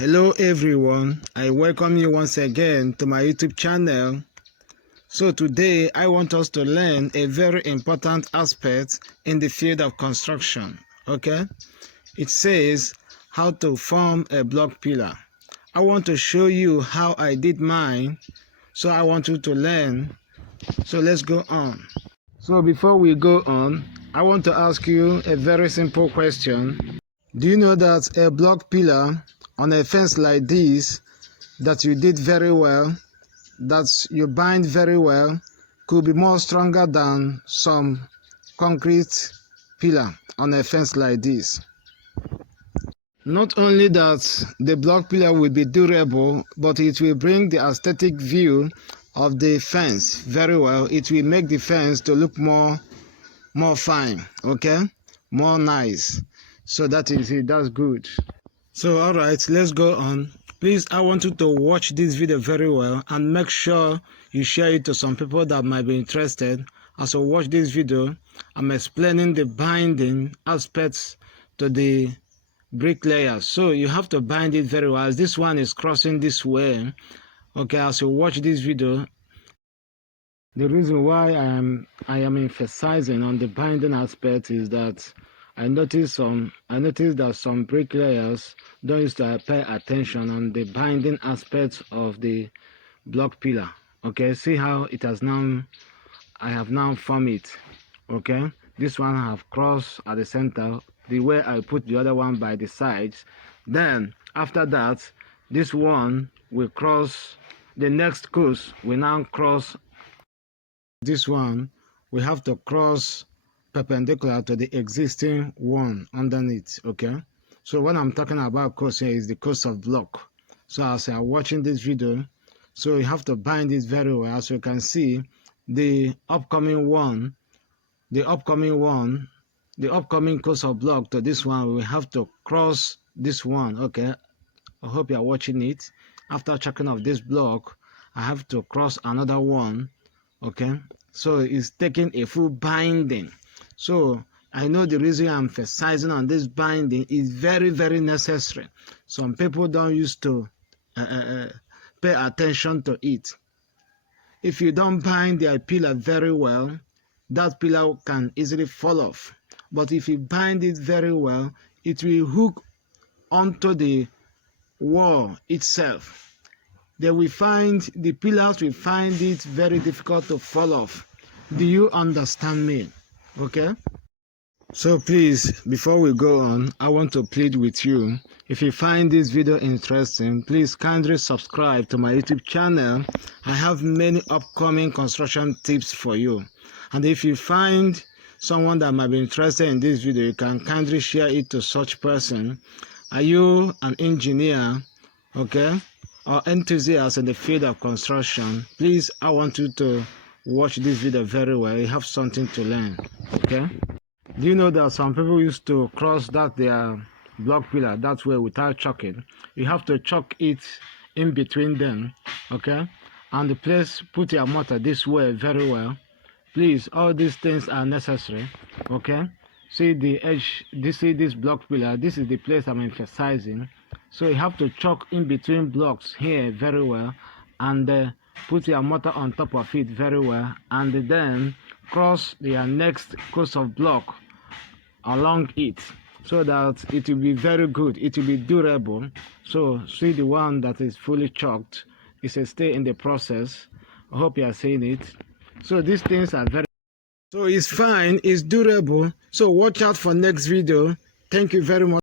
Hello everyone, I welcome you once again to my YouTube channel. So today I want us to learn a very important aspect in the field of construction. Okay, it says how to form a block pillar. I want to show you how I did mine, so I want you to learn. So let's go on. So before we go on, I want to ask you a very simple question. Do you know that a block pillar on a fence like this that you did very well, that you bind very well, could be more stronger than some concrete pillar on a fence like this? Not only that the block pillar will be durable, but it will bring the aesthetic view of the fence very well. It will make the fence to look more fine, okay, more nice. So that is it. That's good. So all right, let's go on. Please, I want you to watch this video very well and make sure you share it to some people that might be interested. As you watch this video, I'm explaining the binding aspects to the bricklayer. So you have to bind it very well. As this one is crossing this way, okay, as you watch this video, the reason why I am emphasizing on the binding aspect is that I noticed that some bricklayers don't used to pay attention on the binding aspect of the block pillar. Okay, see how it has now, I have now formed it. Okay, this one I have crossed at the center, the way I put the other one by the sides. Then after that, this one will cross, the next course will now cross this one. We have to cross perpendicular to the existing one underneath. Okay, so what I'm talking about course here is the course of block. So as you are watching this video, so you have to bind it very well. As you can see, the upcoming course of block to this one, we have to cross this one. Okay, I hope you are watching it. After checking off this block, I have to cross another one. Okay, so it's taking a full binding. So I know the reason I'm emphasizing on this binding is very necessary. Some people don't used to pay attention to it. If you don't bind their pillar very well, that pillar can easily fall off. But if you bind it very well, it will hook onto the wall itself. The pillars will find it very difficult to fall off. Do you understand me? Okay, so please, before we go on, I want to plead with you. If you find this video interesting, please kindly subscribe to my YouTube channel. I have many upcoming construction tips for you. And if you find someone that might be interested in this video, you can kindly share it to such person. Are you an engineer, okay, or enthusiast in the field of construction? Please, I want you to watch this video very well. You have something to learn. Okay, do you know that some people used to cross their block pillar that way without chalking? You have to chalk it in between them. Okay, and put your mortar this way very well. Please, all these things are necessary. Okay, see the edge, this block pillar, this is the place I'm emphasizing. So you have to chalk in between blocks here very well, and put your mortar on top of it very well, and then cross your next course of block along it, so that it will be very good, it will be durable. So see the one that is fully chalked, it's a stay in the process. I hope you are seeing it. So these things are so it's fine, it's durable. So watch out for next video. Thank you very much.